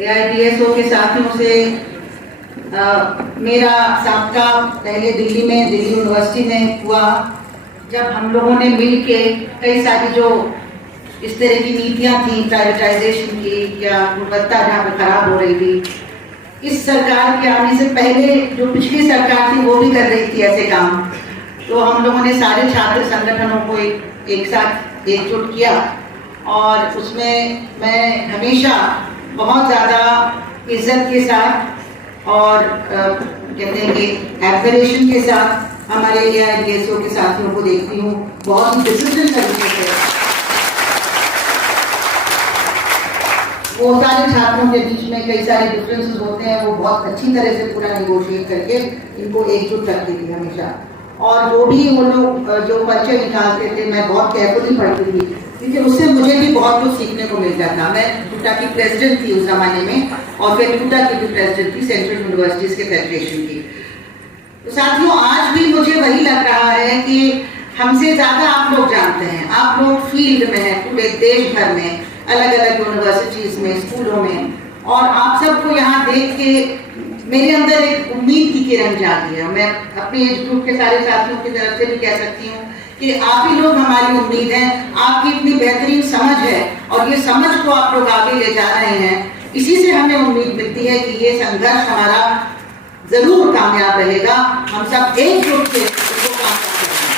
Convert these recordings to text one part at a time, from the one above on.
AIDSO के साथियों से मेरा साबका पहले दिल्ली यूनिवर्सिटी में हुआ, जब हम लोगों ने मिल के कई सारी जो इस तरह की नीतियाँ थी प्राइवेटाइजेशन की या गुणवत्ता जहाँ पर खराब हो रही थी, इस सरकार के आने से पहले जो पिछली सरकार थी वो भी कर रही थी ऐसे काम। तो हम लोगों ने सारे छात्र संगठनों को एक साथ एकजुट किया और उसमें मैं हमेशा बहुत ज़्यादा इज्जत के साथ और कहते हैं कि एडमिरेशन के साथ हमारे AIDSO के साथियों को देखती हूँ। बहुत ही डिसिप्लिन तरीके से वो सारे छात्रों के बीच में कई सारे डिफरेंसेस होते हैं, वो बहुत अच्छी तरह से पूरा निगोशिएट करके इनको एकजुट करती थी हमेशा। और जो भी वो लोग जो परिचय निकालते थे मैं बहुत केयरफुली पढ़ती थी, क्योंकि उससे मुझे भी बहुत कुछ सीखने को मिलता था। मैं टूटा की प्रेसिडेंट थी उस जमाने में और फिर टूटा की भी प्रेसिडेंट थी सेंट्रल यूनिवर्सिटीज के फेडरेशन की। तो साथियों, आज भी मुझे वही लग रहा है कि हमसे ज़्यादा आप लोग जानते हैं, आप लोग फील्ड में हैं पूरे देश भर में, अलग अलग यूनिवर्सिटीज में, स्कूलों में, और आप सबको यहाँ देख के मेरे अंदर एक उम्मीद की किरण जागी है। मैं अपने एज ग्रुप के सारे साथियों की तरफ से भी कह सकती हूँ कि आप ही लोग हमारी उम्मीद हैं। आपकी इतनी बेहतरीन समझ है और ये समझ को आप लोग आगे ले जा रहे हैं, इसी से हमें उम्मीद मिलती है कि ये संघर्ष हमारा जरूर कामयाब रहेगा। हम सब एकजुट से इसको काम करेंगे।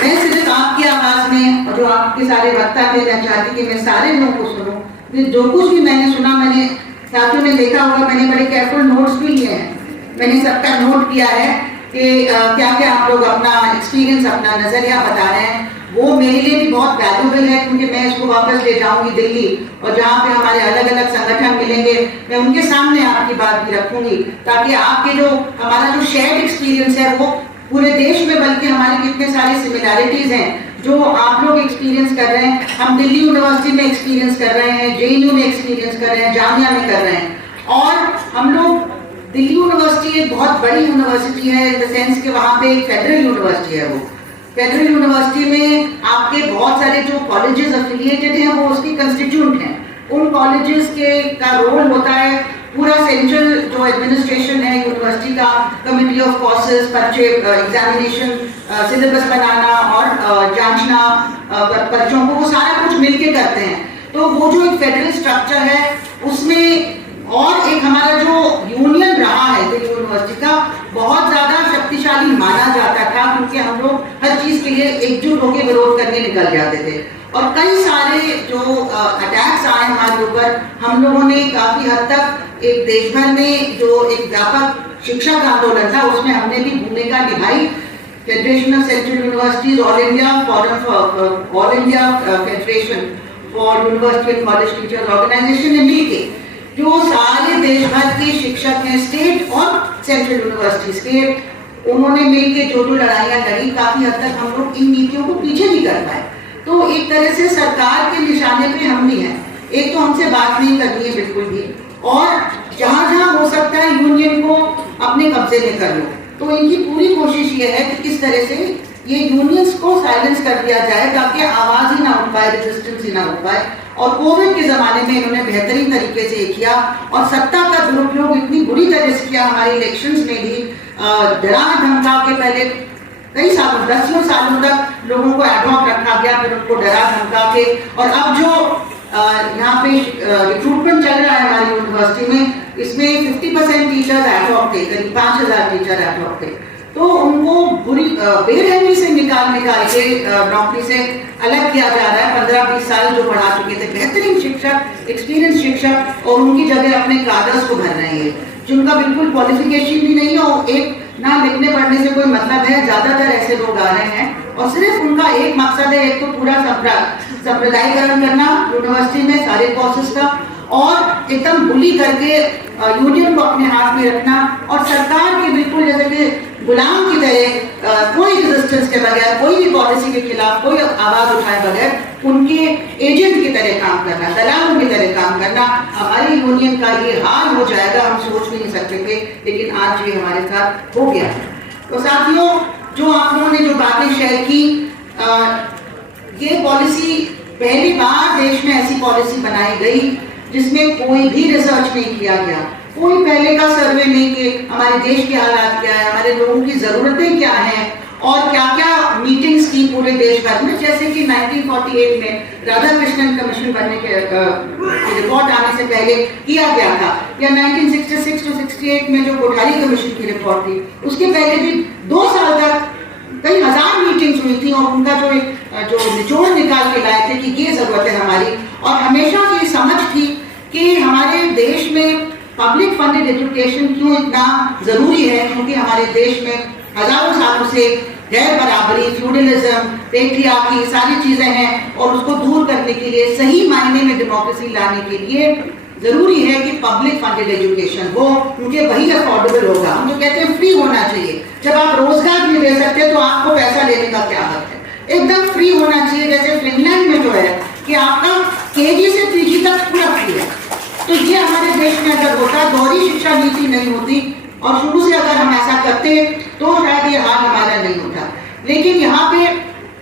मैं सिर्फ आपकी आवाज में और जो आपके सारे वक्ता थे, मैं चाहती कि मैं सारे लोगों को सुनूं। जो कुछ भी मैंने सुना, मैंने साथियों ने देखा होगा, मैंने बड़े केयरफुल नोट्स भी लिए हैं। मैंने सबका नोट किया है कि क्या क्या आप लोग अपना एक्सपीरियंस, अपना नजरिया बता रहे हैं। वो मेरे लिए भी बहुत वैल्यूबल है, क्योंकि मैं इसको वापस ले जाऊंगी दिल्ली और जहाँ पे हमारे अलग अलग संगठन मिलेंगे, मैं उनके सामने आपकी बात भी रखूंगी, ताकि आपके जो हमारा जो शेयर्ड एक्सपीरियंस है वो पूरे देश में, बल्कि हमारे कितने सारे सिमिलैरिटीज हैं जो आप लोग एक्सपीरियंस कर रहे हैं, हम दिल्ली यूनिवर्सिटी में एक्सपीरियंस कर रहे हैं, JNU में एक्सपीरियंस कर रहे हैं, जामिया में कर रहे हैं। और हम लोग, दिल्ली यूनिवर्सिटी एक बहुत बड़ी यूनिवर्सिटी है इन द सेंस कि वहाँ पे एक फेडरल यूनिवर्सिटी है। वो फेडरल यूनिवर्सिटी में आपके बहुत सारे जो कॉलेजेस एफिलिएटेड हैं वो उसकी कंस्टिट्यूट हैं। उन कॉलेजेस के का रोल होता है पूरा सेंट्रल जो एडमिनिस्ट्रेशन है यूनिवर्सिटी का, कमिटी ऑफ कोर्सेज, पर्चे, एग्जामिनेशन, सिलेबस बनाना और जांचना पर्चों को, वो सारा कुछ मिलके करते हैं। तो वो जो एक फेडरल स्ट्रक्चर है उसमें, और एक हमारा जो यूनियन रहा है दिल्ली यूनिवर्सिटी का, बहुत ज्यादा शक्तिशाली माना जाता था, क्योंकि हम लोग हर चीज के लिए एकजुट होकर विरोध करने निकल जाते थे। और कई सारे जो अटैक्स आए हमारे ऊपर, हम लोगों ने काफी हद तक एक देश भर में जो एक व्यापक शिक्षा का आंदोलन था उसमें हमने भी भूमिका निभाई। Federation of central universities, all India federation for university and college teachers organisation ने मिलके, जो सारे देश भर के शिक्षक हैं, स्टेट और सेंट्रल यूनिवर्सिटीज के, उन्होंने मिलके जो लड़ाइयाँ लड़ी, काफी हद तक हम लोग इन नीतियों को पीछे भी कर पाए। तो एक तरह से सरकार के निशाने पे हम भी हैं। एक तो हमसे बात नहीं करनी है बिल्कुल भी, और जहां जहां हो सकता है यूनियन को अपने कब्जे में कर लो। तो इनकी पूरी कोशिश ये है कि किस तरह से ये यूनियंस को साइलेंस कर दिया जाए, ताकि आवाज ही ना उठ पाए, रेजिस्टेंस ही ना हो पाए। और कोविड के जमाने में इन्होंने बेहतरीन तरीके से किया, और सत्ता का दुरुपयोग इतनी बुरी तरह से किया। हमारे इलेक्शंस में भी डरा धमका के पहले कई सालों, 10 सालों तक लोगों को एडहॉक रखा गया, फिर उनको डरा धमका के, और अब जो यहाँ पे रिक्रूटमेंट चल रहा है हमारी यूनिवर्सिटी में, इसमें 50% टीचर्स एडहॉक थे, करीब 5000 टीचर एडहॉक थे। तो उनको बुरी बेरहमी से निकाल के नौकरी से अलग किया जा रहा है। 15-20 साल जो पढ़ा चुके थे, बेहतरीन शिक्षक, एक्सपीरियंस शिक्षक, और उनकी जगह अपने कागज को भर रहे हैं जिनका बिल्कुल क्वालिफिकेशन भी नहीं है, और एक ना लिखने पढ़ने से कोई मतलब है। ज्यादातर ऐसे लोग आ रहे हैं और सिर्फ उनका एक मकसद है, एक तो पूरा संप्रदायीकरण करना यूनिवर्सिटी में सारे कोर्सेज का, और एकदम बुली करके यूनियन को अपने हाथ में रखना, और सरकार के बिल्कुल जैसे कि गुलाम की तरह कोई रेजिस्टेंस के बगैर, कोई भी पॉलिसी के खिलाफ कोई आवाज उठाए बगैर उनके एजेंट की तरह काम करना, दलालों की तरह काम करना। हमारी यूनियन का ये हाल हो जाएगा, हम सोच भी नहीं सकते थे, लेकिन आज ये हमारे साथ हो गया। तो साथियों, जो आप लोगों ने जो बातें शेयर की, ये पॉलिसी पहली बार देश में ऐसी पॉलिसी बनाई गई जिसमें कोई भी रिसर्च नहीं किया गया, कोई पहले का सर्वे नहीं कि हमारे देश के हालात क्या है, हमारे लोगों की जरूरतें क्या हैं और क्या क्या मीटिंग्स की पूरे देश भर में। जैसे कि 1948 में राधाकृष्णन कमीशन बनने के रिपोर्ट आने से पहले किया गया था, या 1966 to 68 में जो कोठारी कमीशन की रिपोर्ट थी, उसके पहले भी 2 साल तक कई हजार मीटिंग्स हुई थी और उनका जो निचोड़ निकाल के लाए थे कि ये जरूरत है हमारी। और हमेशा ये समझ थी कि हमारे देश में पब्लिक फंडेड एजुकेशन क्यों इतना जरूरी है, क्योंकि हमारे देश में हजारों सालों से गैर बराबरी, फ्यूडलिज्म, पेट्रियार्की सारी चीजें हैं और उसको दूर करने के लिए, सही मायने में डेमोक्रेसी लाने के लिए जरूरी है कि पब्लिक फंडेड एजुकेशन हो, क्योंकि वही अफोर्डेबल होगा। हम जो कहते हैं फ्री होना चाहिए, जब आप रोजगार नहीं दे सकते तो आपको पैसा लेने का क्या हक है, एकदम फ्री होना चाहिए। जैसे फिनलैंड में जो है कि आपका केजी से पीजी तक पूरा फ्री है, तो ये हमारे देश में अगर होता, दोहरी शिक्षा नीति नहीं होती और शुरू से अगर हम ऐसा करते तो शायद ये हाल हमारा नहीं होता। लेकिन यहाँ पे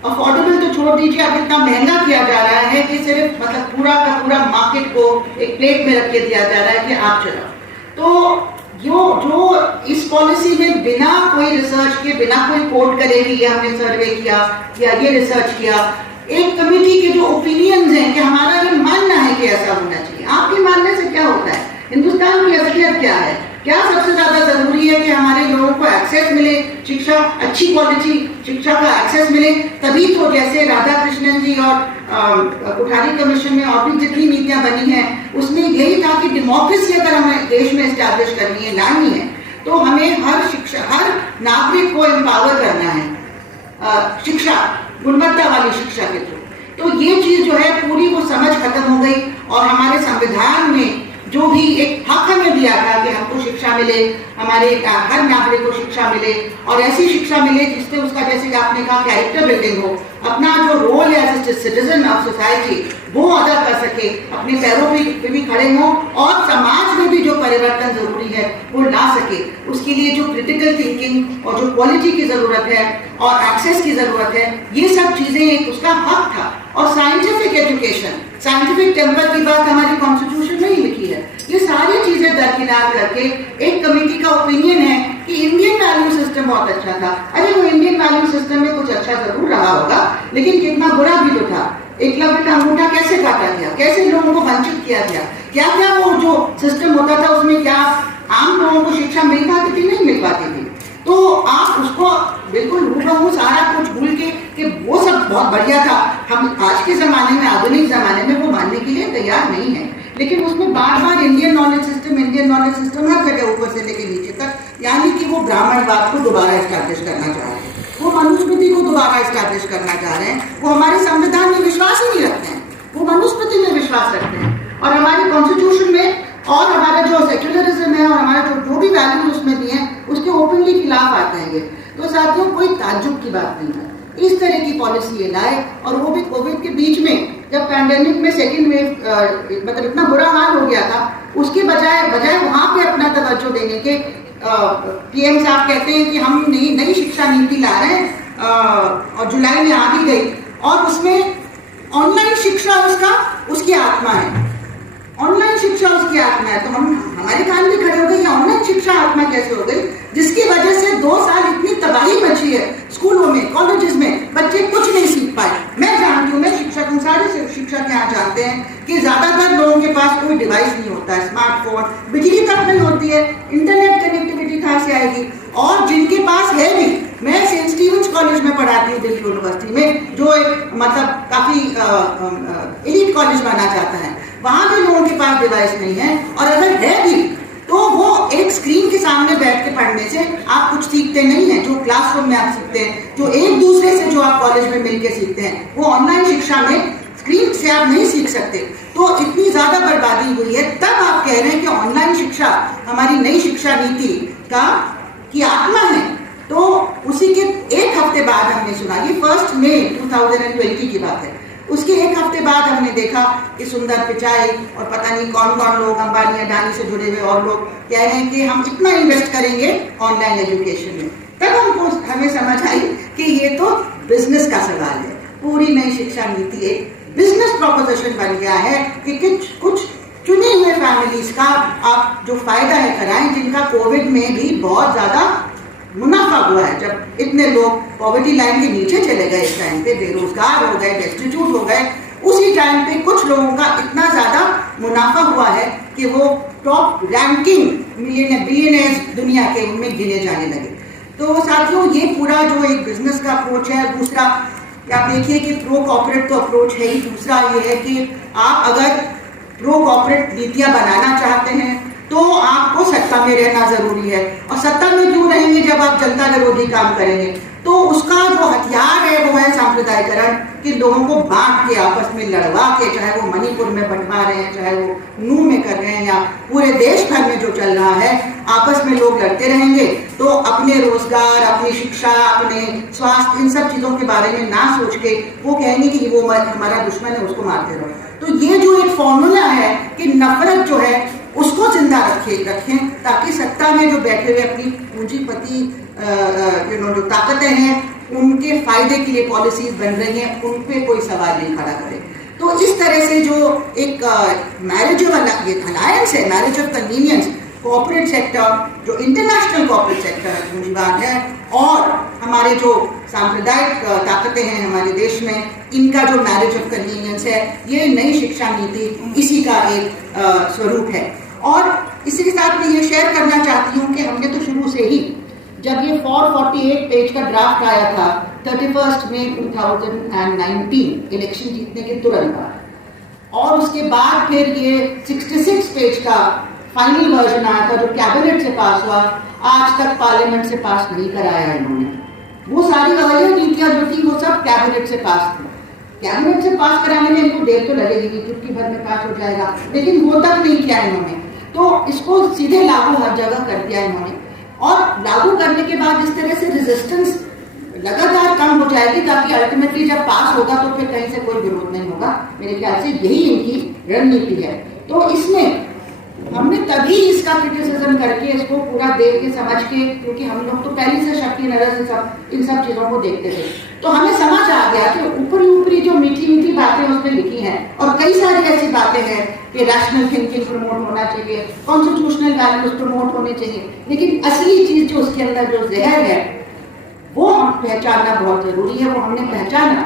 अफोर्डेबल तो छोड़ दीजिए, अब इतना महंगा किया जा रहा है कि सिर्फ मतलब पूरा का पूरा मार्केट को एक प्लेट में रख के दिया जा रहा है कि आप चलाओ। तो जो इस पॉलिसी में बिना कोई रिसर्च के, बिना कोई कोट करे कि ये हमने सर्वे किया या ये रिसर्च किया, एक कमेटी के जो ओपिनियंस हैं कि हमारा ये मानना है कि ऐसा होना चाहिए। आपके मानने से क्या होता है? हिंदुस्तान की असलियत क्या है? क्या सबसे ज्यादा जरूरी है कि हमारे लोगों को एक्सेस मिले, शिक्षा, अच्छी क्वालिटी शिक्षा का एक्सेस मिले, तभी तो जैसे राधाकृष्णन जी और कोठारी कमीशन में और भी जितनी नीतियां बनी हैं उसमें यही था कि डेमोक्रेसी अगर हमें देश में एस्टैब्लिश करनी है, लानी है, तो हमें हर नागरिक को एम्पावर करना है शिक्षा, गुणवत्ता वाली शिक्षा के थ्रू। तो ये चीज जो है पूरी वो समझ खत्म हो गई और हमारे संविधान में जो भी एक हक हमें दिया था कि हमको शिक्षा मिले, हमारे हर नागरिक को शिक्षा मिले और ऐसी शिक्षा मिले जिससे उसका, जैसे आपने कहा, कैरेक्टर बिल्डिंग हो, अपना जो रोल है as a citizen of society वो अदा कर सके, अपने पैरों पे भी खड़े हों और समाज में भी जो परिवर्तन जरूरी है वो ला सके। उसके लिए जो क्रिटिकल थिंकिंग और जो क्वालिटी की जरूरत है और एक्सेस की जरूरत है, ये सब चीजें एक उसका हक था। और साइंटिफिक एजुकेशन, साइंटिफिक टेम्पर की बात हमारी कॉन्स्टिट्यूशन में ही लिखी है। ये सारी चीजें दरकिनार करके एक कमेटी का ओपिनियन है कि इंडियन वैल्यू सिस्टम बहुत अच्छा था। अरे वो इंडियन वैल्यू सिस्टम में कुछ अच्छा जरूर रहा होगा, लेकिन कितना बुरा भी तो था। एकलव्य का अंगूठा कैसे काटा गया, कैसे लोगों को वंचित किया गया, क्या क्या वो जो सिस्टम होता था उसमें क्या आम लोगों को शिक्षा मिल पाती थी, नहीं मिल पाती थी। तो आप उसको बिल्कुल हूबहू सारा कुछ भूल के कि वो सब बहुत बढ़िया था, हम आज के जमाने में, आधुनिक जमाने में वो मानने के लिए तैयार नहीं है। लेकिन उसमें बार बार इंडियन नॉलेज सिस्टम हर जगह ऊपर से लेके नीचे तक, यानी कि वो ब्राह्मणवाद को दोबारा एस्टैब्लिश करना चाह रहे हैं, वो मनुस्मृति को दोबारा एस्टैब्लिश करना चाह रहे हैं, वो हमारे संविधान में विश्वास ही नहीं रखते हैं, वो मनुस्मृति में विश्वास रखते हैं और हमारे कॉन्स्टिट्यूशन में और हमारा जो सेक्युलरिज्म है और हमारा जो भी वैल्यूज उसमें दिए हैं उसके ओपनली खिलाफ आते हैं ये। तो साथियों, कोई ताज्जुब की बात नहीं है इस तरह की पॉलिसी ये लाए, और वो भी कोविड के बीच में, जब पैंडेमिक में सेकेंड वेव मतलब इतना बुरा हाल हो गया था, उसके बजाय वहां पे अपना तवज्जो देने के पीएम साहब कहते हैं कि हम नई शिक्षा नीति ला रहे हैं और जुलाई में आ भी गई और उसमें ऑनलाइन शिक्षा उसकी आत्मा है, ऑनलाइन शिक्षा उसकी आत्मा है। तो हमारे कान भी खड़े हो गए, ऑनलाइन शिक्षा आत्मा कैसे हो गई, जिसकी वजह से 2 साल इतनी तबाही मची है स्कूलों में, कॉलेजेस में, बच्चे कुछ नहीं सीख पाए। मैं जानती हूँ, मैं शिक्षक हूँ, सारे शिक्षक यहाँ जानते हैं कि ज्यादातर लोगों के पास कोई डिवाइस नहीं होता है, स्मार्टफोन, बिजली तक नहीं होती है, इंटरनेट कनेक्टिविटी कहाँ से आएगी। और जिनके पास है भी, मैं सेंट स्टीवेंस कॉलेज में पढ़ाती हूँ दिल्ली यूनिवर्सिटी में, जो एक मतलब काफी एलीट कॉलेज माना जाता है, वहां भी लोगों के पास डिवाइस नहीं है, और अगर है भी तो वो एक स्क्रीन के सामने बैठ के पढ़ने से आप कुछ सीखते नहीं हैं, जो क्लासरूम में आप सीखते हैं, जो एक दूसरे से जो आप कॉलेज में मिलकर सीखते हैं, वो ऑनलाइन शिक्षा में स्क्रीन से आप नहीं सीख सकते। तो इतनी ज्यादा बर्बादी हुई है, तब आप कह रहे हैं कि ऑनलाइन शिक्षा हमारी नई शिक्षा नीति की आत्मा है। तो उसी के एक हफ्ते बाद हमने सुना, ये 1 मई 2020 की बात है, उसके एक हफ्ते बाद हमने देखा कि सुंदर पिचाई और पता नहीं कौन कौन लोग, अंबानी अडानी से जुड़े हुए और लोग कह रहे हैं कि हम इतना इन्वेस्ट करेंगे ऑनलाइन एजुकेशन में। तब हमें समझ आई कि ये तो बिजनेस का सवाल है, पूरी नई शिक्षा नीति एक बिजनेस प्रोपोजिशन बन गया है कि कुछ चुने हुए फैमिलीज का आप जो फायदा है कराएं, जिनका कोविड में भी बहुत ज्यादा मुनाफा हुआ है। जब इतने लोग पॉवर्टी लाइन के नीचे चले गए, इस टाइम पे बेरोजगार हो गए, डेस्टिट्यूट हो गए, उसी टाइम पे कुछ लोगों का इतना ज्यादा मुनाफा हुआ है कि वो टॉप रैंकिंग बिलियनर्स दुनिया के उनमें गिने जाने लगे। तो साथियों, ये पूरा जो एक बिजनेस का अप्रोच है। दूसरा आप देखिए कि प्रो कॉर्पोरेट तो अप्रोच है ही। दूसरा ये है कि आप अगर प्रो कॉर्पोरेट नीतियां बनाना चाहते हैं तो आपको सत्ता में रहना जरूरी है। और सत्ता में क्यों रहेंगे जब आप जनता विरोधी काम करेंगे? तो उसका जो हथियार है वो है सांप्रदायिकरण, कि लोगों को बांट के आपस में लड़वा के, चाहे वो मणिपुर में बंटवा रहे हैं, चाहे वो नू में कर रहे हैं, या पूरे देश भर में जो चल रहा है, आपस में लोग लड़ते रहेंगे तो अपने रोजगार, अपनी शिक्षा, अपने स्वास्थ्य, इन सब चीजों के बारे में ना सोच के वो कहेंगे कि वो हमारा दुश्मन है, उसको मारते रहो। तो ये जो एक फॉर्मूला है कि नफरत जो है उसको जिंदा रखें, ताकि सत्ता में जो बैठे हुए अपनी पूंजीपति जो ताकतें हैं उनके फायदे के लिए पॉलिसीज बन रही हैं, उन पे कोई सवाल नहीं खड़ा करे। तो इस तरह से जो एक मैरिज ऑफ अलायंस है, marriage of convenience, corporate sector जो इंटरनेशनल कॉर्पोरेट सेक्टर पूंजीवाद है और हमारे जो सांप्रदायिक ताकतें हैं हमारे देश में, इनका जो मैरिज ऑफ कन्वीनियंस है, ये नई शिक्षा नीति इसी का एक स्वरूप है। और इसी के साथ मैं ये शेयर करना चाहती हूँ कि हमने तो शुरू से ही, जब ये 448 पेज का ड्राफ्ट आया था 31 मई 2019 इलेक्शन जीतने के तुरंत बाद, और उसके बाद फिर ये 66 पेज का फाइनल वर्जन आया था जो कैबिनेट से पास हुआ, आज तक पार्लियामेंट से पास नहीं कराया इन्होंने। वो सारी अवैध नीतियां जो थी वो सब कैबिनेट से पास थी। कैबिनेट से पास कराने में इनको देर तो लगेगी, चुटकी भर में पास हो जाएगा, लेकिन वो तक नहीं किया इन्होंने। तो इसको सीधे लागू हर जगह कर दिया इन्होंने, और लागू करने के बाद इस तरह से रेजिस्टेंस लगातार कम हो जाएगी, ताकि अल्टीमेटली जब पास होगा तो फिर कहीं से कोई विरोध नहीं होगा। मेरे ख्याल से यही इनकी रणनीति है। तो इसमें हमने तभी इसका क्रिटिसिज्म करके, इसको पूरा देख के समझ के, क्योंकि हम लोग तो पहले से शक की नजर से इन सब चीजों को देखते थे, तो हमें समझ आ गया कि ऊपरी जो मीठी मीठी बातें उसमें लिखी हैं, और कई सारी ऐसी बातें हैं कि रैशनल थिंकिंग प्रमोट होना चाहिए, कॉन्स्टिट्यूशनल वैल्यूज प्रमोट होने चाहिए, लेकिन असली चीज जो उसके अंदर जो जहर है वो हम पहचानना बहुत जरूरी है। वो हमने पहचाना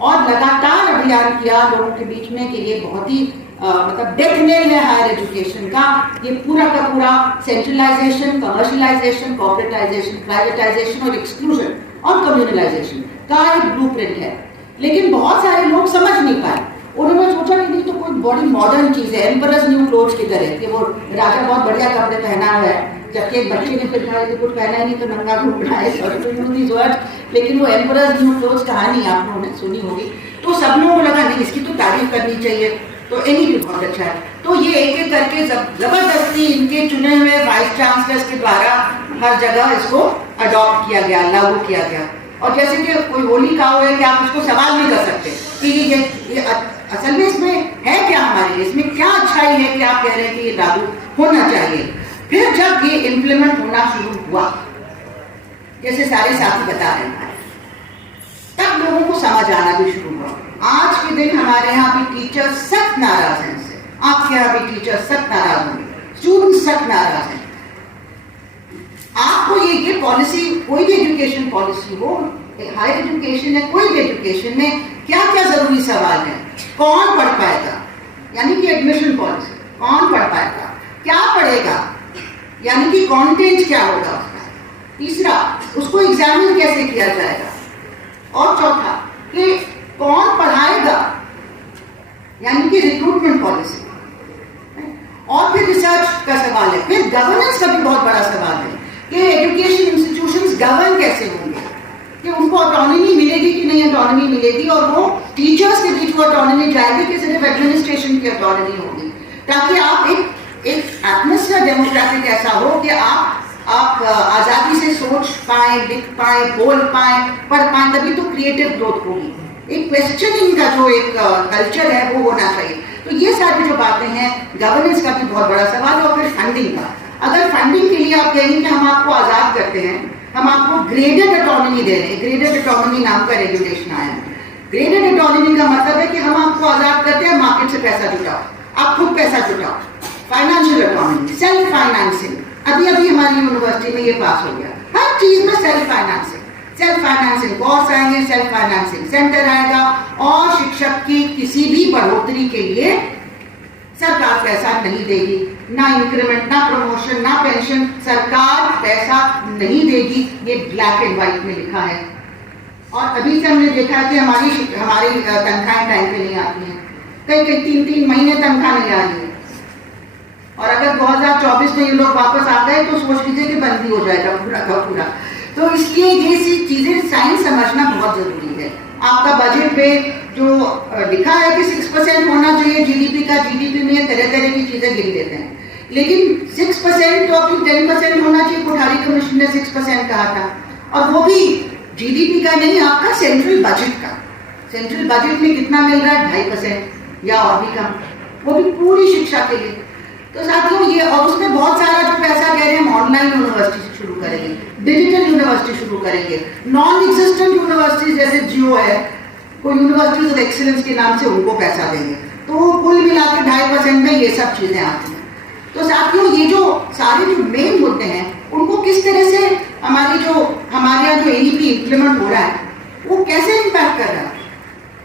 और लगातार अभियान किया लोगों के बीच में कि ये बहुत ही मतलब डेथ नेल है हायर एजुकेशन का। ये पूरा का पूरा सेंट्रलाइजेशन, कमर्शियलाइजेशन, कॉर्पोरेटाइजेशन, प्राइवेटाइजेशन और एक्सक्लूजन और कम्युनलाइजेशन का एक ब्लूप्रिंट है। लेकिन बहुत सारे लोग समझ नहीं पाए, उन्होंने सोचा कि नहीं तो कोई बड़ी मॉडर्न चीज है, एम्परर्स न्यू क्लोथ्स की तरह, कि वो राजा बहुत बढ़िया कपड़े पहना हुआ है, जबकि एक बच्चे ने फिर तो कुछ पहना ही नहीं, तो नंगा घूम रहा है, लेकिन वो एम्परर्स न्यू क्लोथ्स कहानी आप लोगों ने सुनी होगी। तो सब लोगों को लगा नहीं इसकी तो तारीफ करनी चाहिए, तो इन्हीं भी बहुत अच्छा है। तो ये एक एक करके जबरदस्ती इनके चुने हुए वाइस चांसलर्स के द्वारा हर जगह इसको अडॉप्ट किया गया, लागू किया गया। और जैसे कि कोई होली का हो है कि आप इसको सवाल नहीं कर सकते कि ये असल में इसमें है क्या, हमारे लिए इसमें क्या अच्छाई है कि आप कह रहे हैं कि ये लागू होना चाहिए। फिर जब ये इम्प्लीमेंट होना शुरू हुआ, जैसे सारे साथी बता रहे हैं, तब लोगों को समझ आना भी शुरू हुआ। आज के दिन हमारे यहाँ भी टीचर सख्त नाराज हैं इससे, आपके यहाँ भी टीचर सख्त नाराज होंगे, स्टूडेंट सख्त नाराज हैं। आपको ये पॉलिसी, कोई भी एजुकेशन पॉलिसी हो, हायर एजुकेशन या कोई भी एजुकेशन में क्या क्या जरूरी सवाल है, कौन पढ़ पाएगा, यानी कि एडमिशन पॉलिसी, कौन पढ़ पाएगा, क्या पढ़ेगा, यानी कि कंटेंट क्या होगा उसका, तीसरा उसको एग्जामिन कैसे किया जाएगा, और चौथा कि कौन पढ़ाएगा, यानी कि रिक्रूटमेंट पॉलिसी, और फिर रिसर्च का सवाल है, फिर गवर्नेंस का भी बहुत बड़ा सवाल है कि एजुकेशन इंस्टीट्यूशंस गवर्न कैसे होंगे, कि उनको ऑटोनॉमी मिलेगी कि नहीं ऑटोनॉमी मिलेगी, और वो टीचर्स के बीच वो ऑटोनॉमी जाएगी कि सिर्फ एडमिनिस्ट्रेशन की ऑटोनॉमी होगी, ताकि आप एक एटमॉस्फेयर डेमोक्रेटिक ऐसा हो कि आप आजादी से सोच पाए, लिख पाए, बोल पाए, पढ़ पाए, तभी तो क्रिएटिव ग्रोथ होगी। एक क्वेश्चनिंग का जो एक कल्चर है वो होना चाहिए। तो ये सारी जो बातें हैं, गवर्नेंस का भी बहुत बड़ा सवाल है, और फिर फंडिंग का। अगर फंडिंग के लिए आप कहेंगे कि हम आपको आजाद करते हैं, हम आपको ग्रेडेड ऑटोनॉमी दे रहे हैं, ग्रेडेड ऑटोनॉमी नाम का रेगुलेशन आया है, ग्रेडेड ऑटोनॉमी का मतलब है कि हम आपको आजाद करते हैं, मार्केट से पैसा जुटाओ, आप खुद पैसा जुटाओ। फाइनेंशियल ऑटोनॉमी, सेल्फ फाइनेंसिंग, अभी अभी हमारी यूनिवर्सिटी में ये पास हो गया, हर चीज में self financing, self financing course आएंगे, सेल्फ फाइनेंसिंग सेंटर आएगा, और शिक्षक की किसी भी बढ़ोतरी के लिए सरकार पैसा नहीं देगी, ना इंक्रीमेंट, ना प्रमोशन, ना पेंशन, सरकार पैसा नहीं देगी। ये ब्लैक एंड व्हाइट में लिखा है। और अभी से हमने देखा है कि हमारी तनख्वाहें टाइम पे नहीं आती हैं, कई 3-3 महीने तनख्वाह नहीं आ रही है, और अगर 2024 में ये लोग वापस आ गए तो सोच लीजिए कि बंदी हो जाएगा पूरा का पूरा। तो इसलिए ये सी चीजें साइंस समझना बहुत जरूरी है। आपका बजट पे जो लिखा है कि 6% होना चाहिए जीडीपी का, जीडीपी में तरह तरह की चीजें गिन देते हैं, लेकिन 6% तो अभी 10% होना चाहिए। कोठारी कमीशन ने 6% कहा था, और वो भी जीडीपी का नहीं, आपका सेंट्रल बजट का। सेंट्रल बजट में कितना मिल रहा है? 2.5% या और भी कम, वो भी पूरी शिक्षा के लिए। तो साथियों ये, और उसमें बहुत सारा जो पैसा कह रहे हैं हम ऑनलाइन यूनिवर्सिटी शुरू करेंगे, डिजिटल यूनिवर्सिटी शुरू करेंगे, नॉन एग्जिस्टेंट यूनिवर्सिटी जैसे जियो है, कोई यूनिवर्सिटीज ऑफ एक्सीलेंस के नाम से उनको पैसा देंगे। तो कुल मिलाकर 2.5% में ये सब चीजें आती हैं। तो साथियों ये जो सारे जो मेन मुद्दे हैं उनको किस तरह से हमारे यहाँ जो एईपी इम्प्लीमेंट हो रहा है वो कैसे इम्पैक्ट कर रहा है।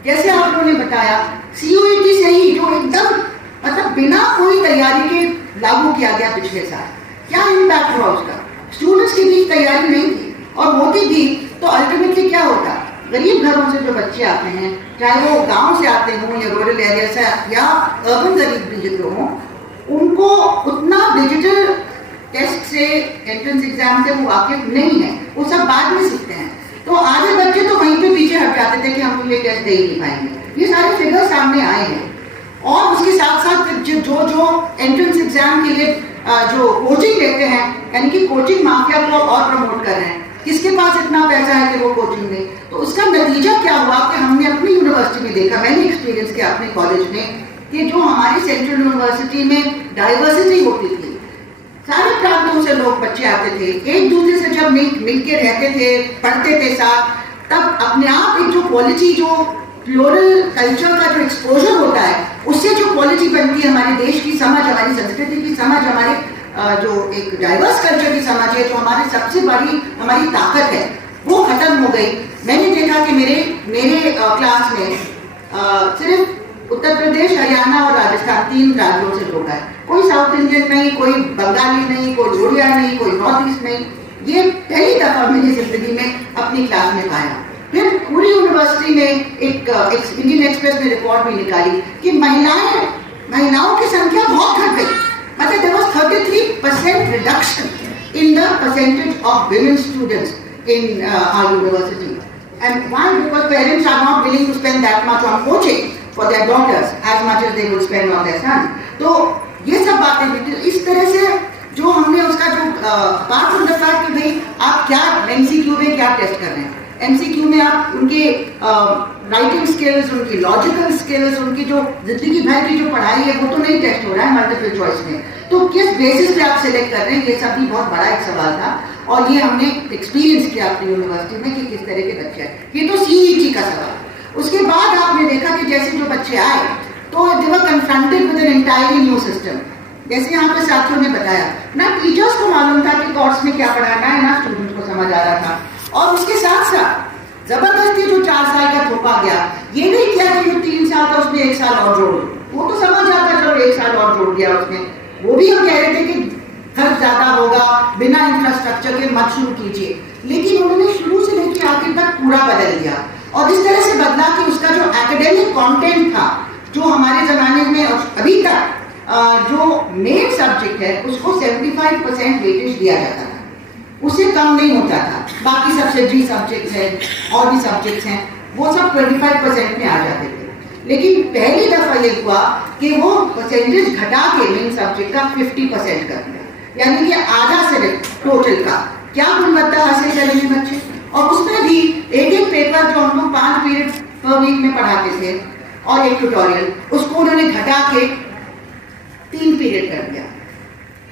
जैसे आप लोगों ने बताया सीयूईटी से ही जो एकदम मतलब बिना कोई तैयारी के लागू किया गया पिछले साल, क्या इम्पैक्ट हुआ उसका? स्टूडेंट्स के बीच तैयारी नहीं थी, और होती थी तो अल्टीमेटली क्या होता, गरीब घरों से जो बच्चे आते हैं, चाहे वो गांव से आते हों या रूरल एरिया से या अर्बन गरीब भी जो हों, उनको उतना डिजिटल टेस्ट से, एंट्रेंस एग्जाम से वो वाकिफ नहीं है, वो सब बाद में सीखते हैं। तो आधे बच्चे तो वहीं पे पीछे हट जाते थे कि हम ये टेस्ट दे ही नहीं पाएंगे। ये सारे फिगर सामने आए हैं। और उसके साथ साथ जो एंट्रेंस एग्जाम के लिए जो कोचिंग लेते हैं, यानी कि कोचिंग माफिया को और प्रमोट कर रहे हैं, किसके पास इतना पैसा है कि वो कोचिंग ले। तो उसका नतीजा क्या हुआ कि हमने अपनी यूनिवर्सिटी में देखा, मैंने एक्सपीरियंस किया अपने कॉलेज में, कि जो हमारी सेंट्रल यूनिवर्सिटी में डाइवर्सिटी होती थी, सारे प्रांतों से लोग बच्चे आते थे, एक दूसरे से जब मिल के रहते थे, पढ़ते थे साथ, तब अपने आप एक जो क्वालिटी, जो फ्लोरल कल्चर का जो एक्सपोजर होता है, उससे जो क्वालिटी बनती है हमारे देश की समझ, हमारी संस्कृति की समझ, हमारे जो एक डाइवर्स कल्चर की समझ है, जो हमारी सबसे बड़ी हमारी ताकत है, वो खत्म हो गई। मैंने देखा कि मेरे क्लास में सिर्फ उत्तर प्रदेश, हरियाणा और राजस्थान 3 राज्यों से लोग आए, कोई साउथ इंडियन नहीं, कोई बंगाली नहीं, कोई उड़िया नहीं, कोई नॉर्थ ईस्ट नहीं। ये पहली दफा मैंने जिंदगी में अपनी क्लास में पाया। फिर पूरी यूनिवर्सिटी में एक इंडियन एक्सप्रेस ने रिपोर्ट भी निकाली कि महिलाओं की संख्या बहुत घट गई, मतलब there was 33% reduction in the percentage of women students in our university. And why? Because parents are not willing to spend that much on coaching for their daughters as much as they would spend on their son. तो ये सब बातें इस तरह से जो हमने उसका जो बात फ्रॉम द फैक्ट कि भाई आप क्या एमसीक्यू में क्या टेस्ट कर रहे हैं। एमसीक्यू में आप उनके राइटिंग स्किल्स, उनकी लॉजिकल स्किल्स, उनकी जो जिंदगी भर की जो पढ़ाई है वो तो नहीं टेस्ट हो रहा है मल्टीपल चॉइस में। तो किस बेसिस पे आप सिलेक्ट कर रहे हैं, ये सब भी बहुत बड़ा एक सवाल था, और ये हमने एक्सपीरियंस किया अपनी यूनिवर्सिटी में कि किस तरह के बच्चे हैं। ये तो सीईटी का सवाल। उसके बाद आपने देखा कि जैसे जो बच्चे आए तो they were confronted with an entirely new system. जैसे यहाँ पे साथियों ने बताया, ना टीचर्स को मालूम था कि कोर्स में क्या पढ़ाना है, ना स्टूडेंट्स को समझ आ रहा था, और उसके साथ साथ जबरदस्ती जो 4 साल का थोपा गया, ये नहीं किया कि जो 3 साल था उसमें 1 साल और जोड़, वो तो समझ आता चलो 1 साल और जोड़ दिया उसमें। वो भी हम कह रहे थे कि खर्च ज्यादा होगा, बिना इंफ्रास्ट्रक्चर के मत शुरू कीजिए, लेकिन उन्होंने शुरू से लेकर आखिर तक पूरा बदल दिया, और इस तरह से बदला कि उसका जो एकेडमिक कंटेंट था, जो हमारे जमाने में और अभी तक जो मेन सब्जेक्ट है उसको 75% वेटेज दिया जाता था, उससे कम नहीं होता था। बाकी सब्सिडरी सब्जेक्ट्स हैं और भी सब्जेक्ट्स हैं, वो सब 25% में आ जाते थे। लेकिन पहली दफा ये हुआ कि वो परसेंटेज घटा के मेन सब्जेक्ट का 50% कर दिया, यानी कि आधा से टोटल का क्या गुणवत्ता हासिल करेंगे बच्चे। और उसमें भी एक पेपर जो हम लोग 5 पीरियड पर वीक में पढ़ाते थे और एक ट्यूटोरियल, उसको उन्होंने घटा के 3 पीरियड कर दिया,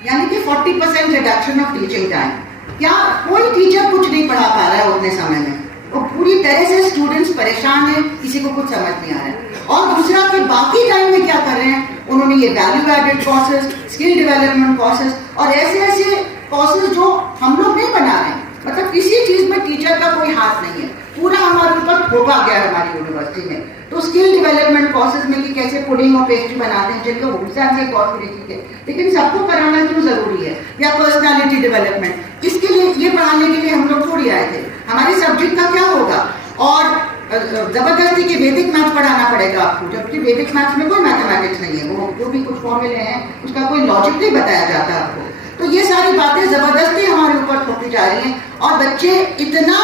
यानी कि 40% रिडक्शन ऑफ टीचिंग टाइम। क्या कोई टीचर कुछ नहीं पढ़ा पा रहा है उतने समय में, और पूरी तरह से स्टूडेंट्स परेशान हैं, किसी को कुछ समझ नहीं आ रहा है। और दूसरा कि बाकी टाइम में क्या कर रहे हैं, उन्होंने ये value added courses, skill development courses और ऐसे ऐसे कोर्सेज जो हम लोग नहीं बना रहे हैं। मतलब किसी चीज में टीचर का कोई हाथ नहीं है, पूरा हमारे ऊपर थोपा गया है हमारी यूनिवर्सिटी में। तो स्किल डेवलपमेंट कोर्सेज में कि कैसे पुडिंग और पेस्ट्री बनाते हैं, जिनको भूसार से कोर्स भी ठीक है, लेकिन सबको कराना क्यों जरूरी है? या पर्सनालिटी डेवलपमेंट, इसके लिए ये पढ़ाने के लिए हम लोग थोड़ी आए थे। हमारे सब्जेक्ट का क्या होगा? और जबरदस्ती के वैदिक मैथ्स पढ़ाना पड़ेगा आपको, जबकि वैदिक मैथ्स में कोई मैथमेटिक्स नहीं है, वो जो भी कुछ फॉर्मूले हैं उसका कोई लॉजिक नहीं बताया जाता आपको। तो ये सारी बातें जबरदस्ती हमारे ऊपर थोपी जा रही हैं और बच्चे इतना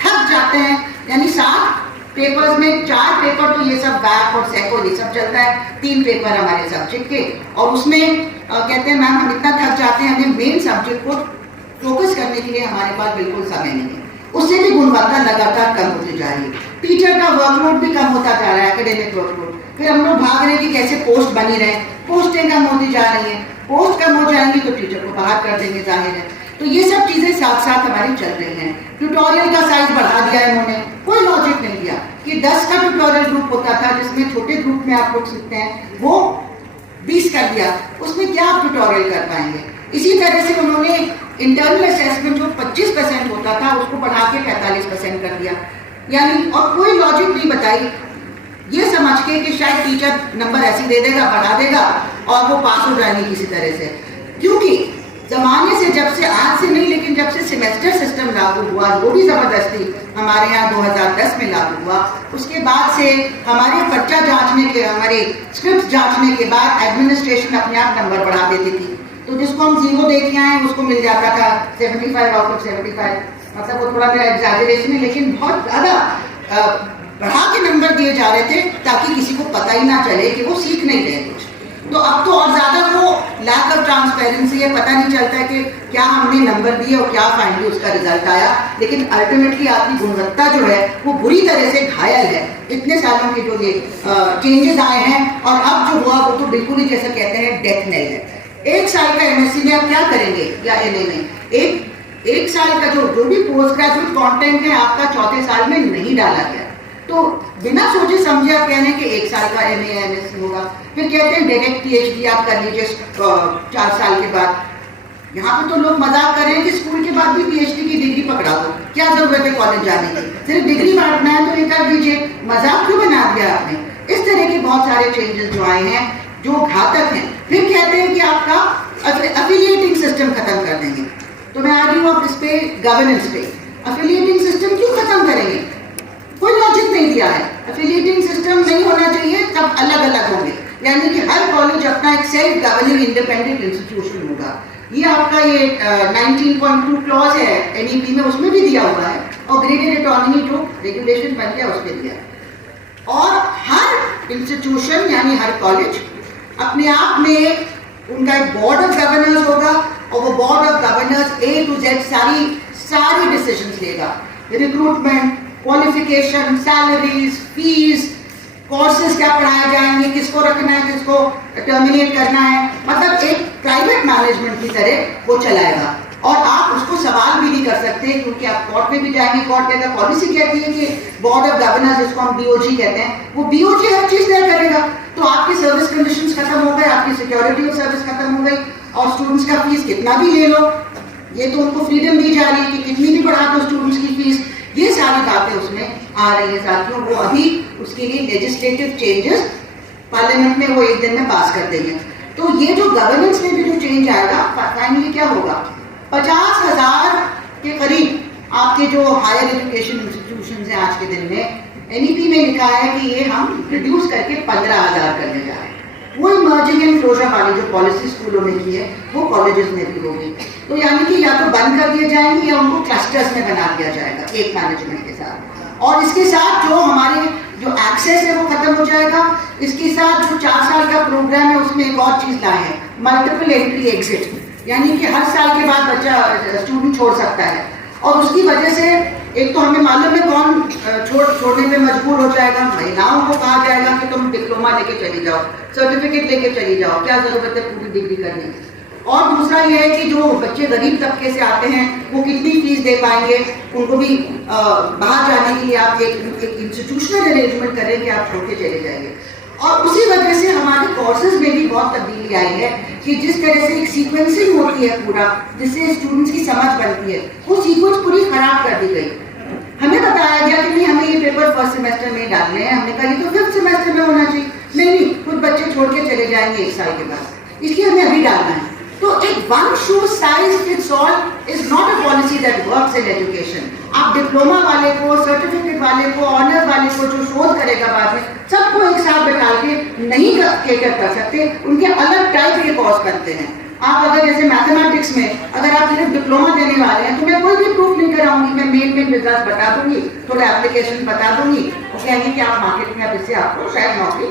थक जाते हैं। यानी 7 पेपर्स में 4 पेपर तो ये सब बैक और सैको ये सब चलता है, 3 पेपर हमारे सब्जेक्ट के, और उसमें कहते हैं मैम हम इतना थक जाते हैं, हमें मेन सब्जेक्ट को फोकस करने के लिए हमारे पास बिल्कुल समय नहीं है। उससे भी गुणवत्ता लगातार कम होती जा रही है, टीचर का वर्कलोड भी कम होता जा रहा है, एकेडमिक वर्कलोड। फिर हम लोग भाग रहे हैं कि कैसे पोस्ट बनी रहे, पोस्टें कम होती जा रही है, पोस्ट कम हो जाएंगी तो टीचर को बाहर कर देंगे, जाहिर है। तो ये सब चीजें साथ साथ हमारी चल रही हैं। ट्यूटोरियल का साइज बढ़ा दिया इन्होंने, कोई लॉजिक नहीं दिया कि 10 का ट्यूटोरियल ग्रुप होता था जिसमें छोटे ग्रुप में आप लोग सीखते हैं, वो 20 कर दिया, उसमें क्या आप ट्यूटोरियल कर पाएंगे? इसी तरह से उन्होंने इंटरनल असेसमेंट जो 25% होता था उसको बढ़ा के 45% कर दिया, यानी और कोई लॉजिक नहीं बताई, ये समझ के कि शायद टीचर नंबर ऐसे दे देगा, बढ़ा देगा और वो पास हो जाएंगे किसी तरह से। क्योंकि जमाने से, जब से, आज से नहीं लेकिन जब से सेमेस्टर सिस्टम लागू हुआ, वो भी जबरदस्ती हमारे यहाँ 2010 में लागू हुआ, उसके बाद से हमारे पर्चा जांचने के, हमारे स्क्रिप्ट जांचने के बाद एडमिनिस्ट्रेशन अपने आप नंबर बढ़ा देती थी। तो जिसको हम 0 दे के आए उसको मिल जाता था 75 आउट ऑफ 75। मतलब वो थोड़ा मेरा एग्जैजरेशन है, लेकिन बहुत ज्यादा बढ़ा के नंबर दिए जा रहे थे ताकि किसी को पता ही ना चले कि वो सीख नहीं रहे कुछ। तो अब तो और ज्यादा वो लैक ऑफ ट्रांसपेरेंसी है, पता नहीं चलता है कि क्या हमने नंबर दिए और क्या फाइनली उसका रिजल्ट आया। लेकिन अल्टीमेटली आपकी गुणवत्ता जो है वो बुरी तरह से घायल है। इतने सालों के जो ये चेंजेस आए हैं और अब जो हुआ वो तो बिल्कुल ही जैसे कहते हैं डेथ नेल है। 1 साल का एमएससी में आप क्या करेंगे या एमए में, एक साल का जो भी पोस्ट ग्रेजुएट कंटेंट है आपका 4थे साल में नहीं डाला गया। तो बिना सोचे समझे आप कह रहे हैं कि 1 साल का एमए या एमएससी होगा, फिर कहते हैं डायरेक्ट पीएचडी आप कर लीजिए 4 साल के बाद। यहाँ पे तो लोग मजाक कर रहे हैं कि स्कूल के बाद भी पीएचडी की डिग्री पकड़ा दो, क्या जरूरत है कॉलेज जाने की, सिर्फ डिग्री बांटना है तो ये कर दीजिए, मजाक क्यों बना दिया आपने? इस तरह के बहुत सारे चेंजेस जो आए हैं जो घातक हैं। फिर कहते हैं कि आपका अफिलिएटिंग सिस्टम खत्म कर देंगे। तो मैं आ रही हूँ अब इस पे गवर्नेंस पे। अफिलिएटिंग सिस्टम क्यों खत्म करेंगे? कोई लॉजिक नहीं दिया है। अफिलिएटिंग सिस्टम नहीं होना चाहिए, तब अलग अलग होंगे, यानी कि हर कॉलेज अपना एक सेल्फ गवर्निंग इंडिपेंडेंट इंस्टीट्यूशन होगा। ये आपका ये 19.2 क्लॉज है एनईपी में, उसमें भी दिया हुआ है, और ग्रेडेड ऑटोनॉमी जो रेगुलेशन बन गया उसमें दिया। और हर इंस्टीट्यूशन यानी हर कॉलेज अपने आप में उनका एक बोर्ड ऑफ गवर्नर्स होगा, और वो board of governors A to Z सारी डिसीजंस लेगा। Recruitment, qualification, salaries, fees, courses क्या पढ़ाए जाएंगे, किसको रखना है, किसको टर्मिनेट करना है, मतलब एक प्राइवेट मैनेजमेंट की तरह वो चलाएगा। और आप उसको सवाल भी नहीं कर सकते क्योंकि आप कोर्ट में भी जाएंगे, कोर्ट कहता है, पॉलिसी कहती है कि बोर्ड ऑफ गवर्नर्स, जिसको हम बीओजी कहते हैं, वो बीओजी हर चीज तय करेगा। तो आपकी सर्विस कंडीशंस खत्म हो गए, आपकी सिक्योरिटी ऑफ सर्विस खत्म हो गई, और स्टूडेंट्स का फीस कितना भी ले लो, ये तो उनको फ्रीडम दी जा रही है कि कितनी भी बढ़ा दो स्टूडेंट्स की फीस। ये सारी बातें उसमें आ रही है साथियों। वो अभी उसके लिए लेजिस्लेटिव चेंजेस पार्लियामेंट में वो 1 दिन में पास कर देंगे। तो ये जो गवर्नेंस में भी जो चेंज आएगा, फाइनली क्या होगा, 50,000 के करीब आपके जो हायर एजुकेशन इंस्टीट्यूशन हैं आज के दिन में, एनईपी में लिखा है कि ये हम रिड्यूस करके 15,000 करने जा रहे हैं। वो मर्जिंग एंड क्लोजर वाली जो पॉलिसी स्कूलों में की है वो कॉलेजेस में भी होगी। तो यानी कि या तो बंद कर दिए जाएंगे या उनको क्लस्टर्स में बना दिया जाएगा एक मैनेजमेंट के साथ। और इसके साथ जो हमारे जो एक्सेस है वो खत्म हो जाएगा। इसके साथ जो 4 साल का प्रोग्राम है उसमें एक और चीज लाए हैं, मल्टीपल एंट्री एग्जिट, यानी कि हर साल के बाद बच्चा स्टूडेंट छोड़ सकता है। और उसकी वजह से एक तो हमें मालूम है कौन छोड़ने पे मजबूर हो जाएगा, महिलाओं को कहा जाएगा कि तुम डिप्लोमा लेके चली जाओ, सर्टिफिकेट लेके चली जाओ, क्या जरूरत है पूरी डिग्री करने की। और दूसरा ये है कि जो बच्चे गरीब तबके से आते हैं वो कितनी फीस दे पाएंगे, उनको भी बाहर जाने के लिए आप एक इंस्टीट्यूशनल अरेंजमेंट करें कि आप छोड़ के चले जाइए। और उसी वजह से हमारे कोर्सेज में भी बहुत तब्दीली आई है कि जिस तरह से एक सीक्वेंसिंग होती है पूरा, जिससे स्टूडेंट्स की समझ बनती है, वो सीक्वेंस पूरी खराब कर दी गई। हमें बताया गया कि नहीं हमें ये पेपर फर्स्ट सेमेस्टर में डालने हैं, हमने कहा ये तो फिफ्थ सेमेस्टर में होना चाहिए। नहीं, कुछ बच्चे छोड़ के चले जाएंगे 1 साल के बाद, इसलिए हमें अभी डालना है। तो एक one shoe size fits all is not a policy that works in education. आप डिप्लोमा वाले को, सर्टिफिकेट वाले को, ऑनर्स वाले को जो शोध करेगा बाद में, सबको एक साथ बैठा के नहीं केटर कर सकते, उनके अलग टाइप के कोर्स बनते हैं। आप अगर जैसे मैथमेटिक्स में अगर आप सिर्फ डिप्लोमा देने वाले हैं तो मैं कोई भी प्रूफ नहीं कराऊंगी, मैं मेन रिजल्ट बता दूंगी, थोड़ा एप्लीकेशन बता दूंगी, वो कहेंगे कि आप मार्केट में अब इससे आपको शायद नौकरी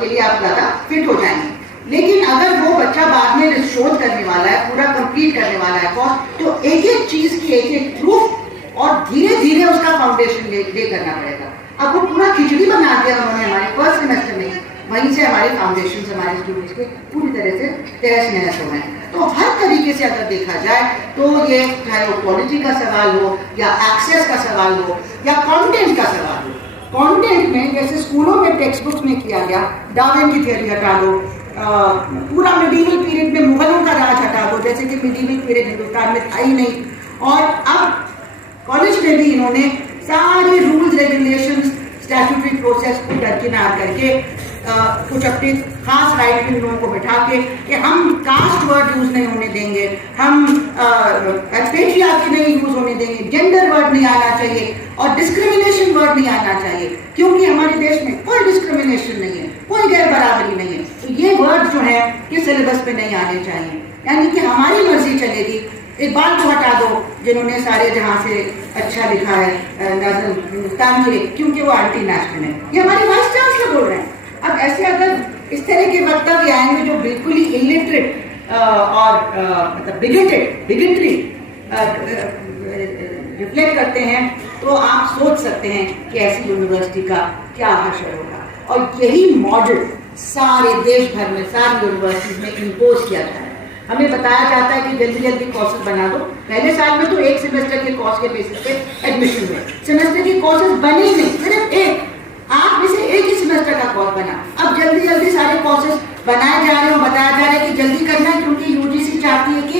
के लिए आप ज़्यादा फिट हो जाएंगे। लेकिन अगर वो बच्चा बाद में शोध करने वाला है, पूरा कंप्लीट करने वाला है कोर्स, तो एक एक चीज की एक एक प्रूफ और धीरे धीरे उसका फाउंडेशन ले करना पड़ेगा। अब वो पूरा खिचड़ी बना दिया उन्होंने हमारे फर्स्ट सेमेस्टर में, वहीं से हमारे फाउंडेशन हमारे स्टूडेंट्स के पूरी तरह से तहस नहस हो गए। तो हर तरीके से अगर देखा जाए तो ये चाहे वो क्वालिटी का सवाल हो या एक्सेस का सवाल हो या कंटेंट का सवाल हो। कंटेंट में जैसे स्कूलों में टेक्स्ट बुक्स में किया गया, डार्विन की थ्योरी हटा दो, पूरा मिडीवल पीरियड में मुगलों का राज हटा दो, जैसे कि मिडीवल पीरियड हिंदुस्तान में था ही नहीं। और अब कॉलेज में भी इन्होंने सारे रूल्स रेगुलेशंस स्टैट्यूटरी प्रोसेस को दरकिनार करके कुछ अपने खास राइट विंग लोगों को बैठा के कि हम कास्ट वर्ड यूज नहीं होने देंगे, हम पेट्रियार्की नहीं यूज होने देंगे, जेंडर वर्ड नहीं आना चाहिए और डिस्क्रिमिनेशन वर्ड नहीं आना चाहिए, क्योंकि हमारे देश में कोई डिस्क्रिमिनेशन नहीं है, कोई गैर बराबरी नहीं है। तो ये वर्ड जो है ये सिलेबस पे नहीं आने चाहिए, यानी कि हमारी मर्जी चलेगी। इकबाल को हटा दो जिन्होंने सारे जहां से अच्छा लिखा है नज़म हिंदुस्तान के लिए, क्योंकि वो एंटी नेशनल है, ये हमारे वाइस चांसलर बोल रहे हैं। अब ऐसे अगर इस तरह के वक्तव्य आएंगे जो बिल्कुल ही इलिटरेट और मतलब बिगेटरी रिफ्लेक्ट करते हैं, तो आप सोच सकते हैं कि ऐसी यूनिवर्सिटी का क्या हशर होगा। और यही मॉडल सारे देश भर में सारी यूनिवर्सिटीज में इम्पोज किया जाए। हमें बताया जाता है कि जल्दी जल्दी कोर्सेज बना दो। पहले साल में तो एक सेमेस्टर के कोर्स के बेसिस पे एडमिशन हुए, सेमेस्टर के कोर्सेज बने ही नहीं, सिर्फ एक 8 में से एक ही सेमेस्टर का कोर्स बना। अब जल्दी जल्दी सारे कोर्सेज बनाए जा रहे हैं, बताया जा रहा है कि जल्दी करना है, क्योंकि यूजीसी चाहती है कि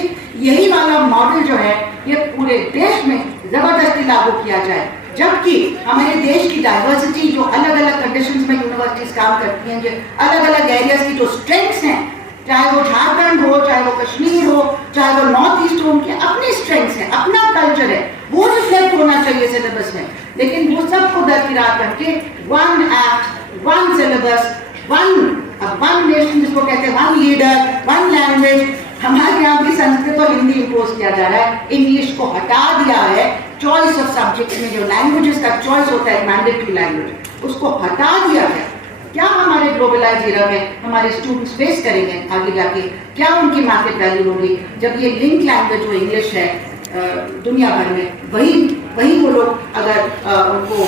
यही वाला मॉडल जो है ये पूरे देश में जबरदस्ती लागू किया जाए। जबकि हमारे देश की डाइवर्सिटी जो अलग अलग कंडीशंस में यूनिवर्सिटीज काम करती हैं, जो अलग अलग एरियाज की जो स्ट्रेंथ्स हैं, चाहे वो झारखंड हो, चाहे वो कश्मीर हो, चाहे वो नॉर्थ ईस्ट हो, उनके अपने स्ट्रेंथ्स हैं, अपना कल्चर है, वो रिफ्लेक्ट होना चाहिए सिलेबस में। लेकिन वो सबको दरकिनार करके one act, one syllabus, one nation जिसको कहते हैं, वन लीडर, वन लैंग्वेज। हमारे यहाँ भी संस्कृत और हिंदी इम्पोज किया जा रहा है, इंग्लिश को हटा दिया है चॉइस ऑफ सब्जेक्ट्स में। जो लैंग्वेजेस का चॉइस होता है मैंडेटरी लैंग्वेज, उसको हटा दिया गया। क्या हमारे ग्लोबलाइज एरा में हमारे स्टूडेंट्स फेस करेंगे आगे जाके, क्या उनकी मार्केट वैल्यू होगी जब ये लिंक लैंग्वेज जो इंग्लिश है दुनिया भर में, वही वो लोग अगर उनको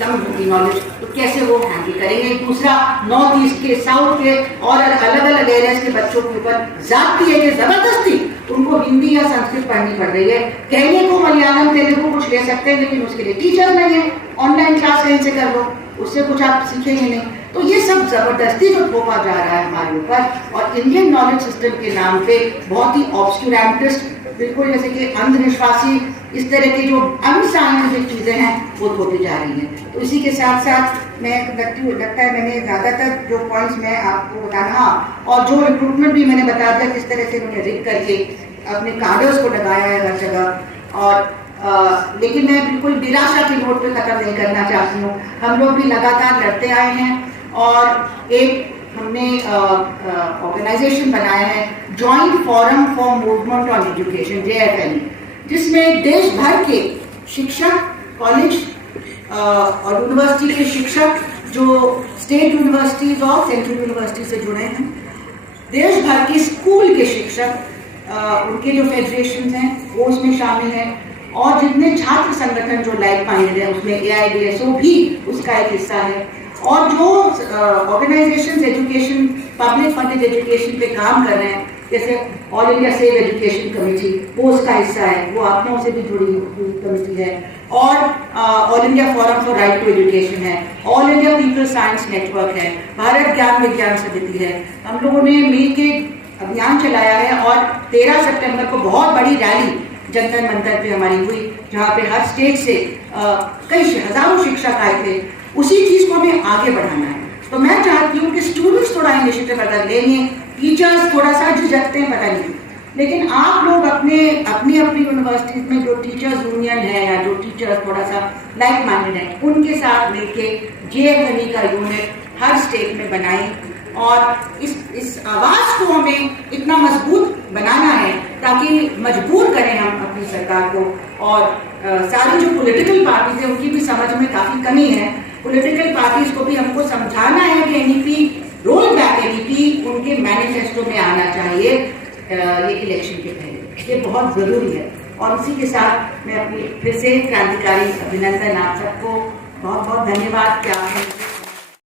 कम होगी नॉलेज, तो कैसे वो हैंडल करेंगे। दूसरा, नॉर्थ ईस्ट के, साउथ के और अलग अलग एरियाज के बच्चों के ऊपर जाती है कि जबरदस्ती उनको हिंदी या संस्कृत पढ़नी पड़ रही है। कहने को मलयालम तेलुगु कुछ ले सकते हैं, लेकिन उसके लिए टीचर नहीं है, ऑनलाइन क्लास कहीं से कर लो, उससे कुछ आप सीखेंगे नहीं। तो ये सब जबरदस्ती जो थोपा जा रहा है हमारे ऊपर, और इंडियन नॉलेज सिस्टम के नाम पे बहुत ही ऑब्स्क्यूरेंटिस्ट, बिल्कुल जैसे कि अंधविश्वासी, इस तरह की जो अनसाइंटिफिक चीजें हैं वो थोपी जा रही हैं। तो इसी के साथ साथ मैं लगता है मैंने ज्यादातर जो पॉइंट्स मैं आपको बताना, हाँ, और जो रिक्रूटमेंट भी मैंने बता दिया किस तरह से उन्होंने रिग करके अपने कार्डर्स को लगाया है हर जगह। और लेकिन मैं बिल्कुल निराशा की नोट पे खत्म नहीं करना चाहती हूँ। हम लोग भी लगातार लड़ते आए हैं और एक हमने ऑर्गेनाइजेशन बनाया है, joint forum for movement on education, JFME, जिसमें देश भर के शिक्षक, कॉलेज और यूनिवर्सिटी के शिक्षक जो स्टेट यूनिवर्सिटीज और सेंट्रल यूनिवर्सिटी से जुड़े हैं, देश भर के स्कूल के शिक्षक, उनके जो फेडरेशन हैं वो उसमें शामिल हैं, और जितने छात्र संगठन जो लाइक माइंडेड है उसमें AIDSO भी उसका एक हिस्सा है, और जो organisation education, public funded education पे काम कर रहे हैं जैसे all India save education committee वो उसका हिस्सा है, वो आप से भी जुड़ी हुई कमेटी है, और all India forum for right to education है, all India people science network है, भारत ज्ञान विज्ञान समिति है। हम लोगों ने मिल के अभियान चलाया है और 13 सितंबर को बहुत बड़ी रैली जंतर मंतर पे हमारी हुई, जहाँ पे हर स्टेट से कई हजारों शिक्षक आए थे। उसी चीज को हमें आगे बढ़ाना है। तो मैं चाहती हूँ कि स्टूडेंट्स थोड़ा इनिशिएटिव अगर लेंगे, टीचर्स थोड़ा सा झिझकते हैं पता नहीं, लेकिन आप लोग अपनी अपनी यूनिवर्सिटीज में जो टीचर्स यूनियन है या जो टीचर्स थोड़ा सा लाइक माइंडेड है, उनके साथ मिलके JNV का यूनिट हर स्टेट में बनाएं और इस आवाज को हमें इतना मजबूत बनाना है ताकि मजबूर करें हम अपनी सरकार को। और सारी जो पॉलिटिकल पार्टीज है उनकी भी समझ में काफी कमी है। पॉलिटिकल पार्टीज को भी हमको समझाना है कि NEP रोल बैक NEP उनके मैनिफेस्टो में आना चाहिए ये इलेक्शन के पहले, ये बहुत जरूरी है। और उसी के साथ मैं अपनी फिर से क्रांतिकारी अभिनंदन आप सबको बहुत बहुत धन्यवाद कि आपने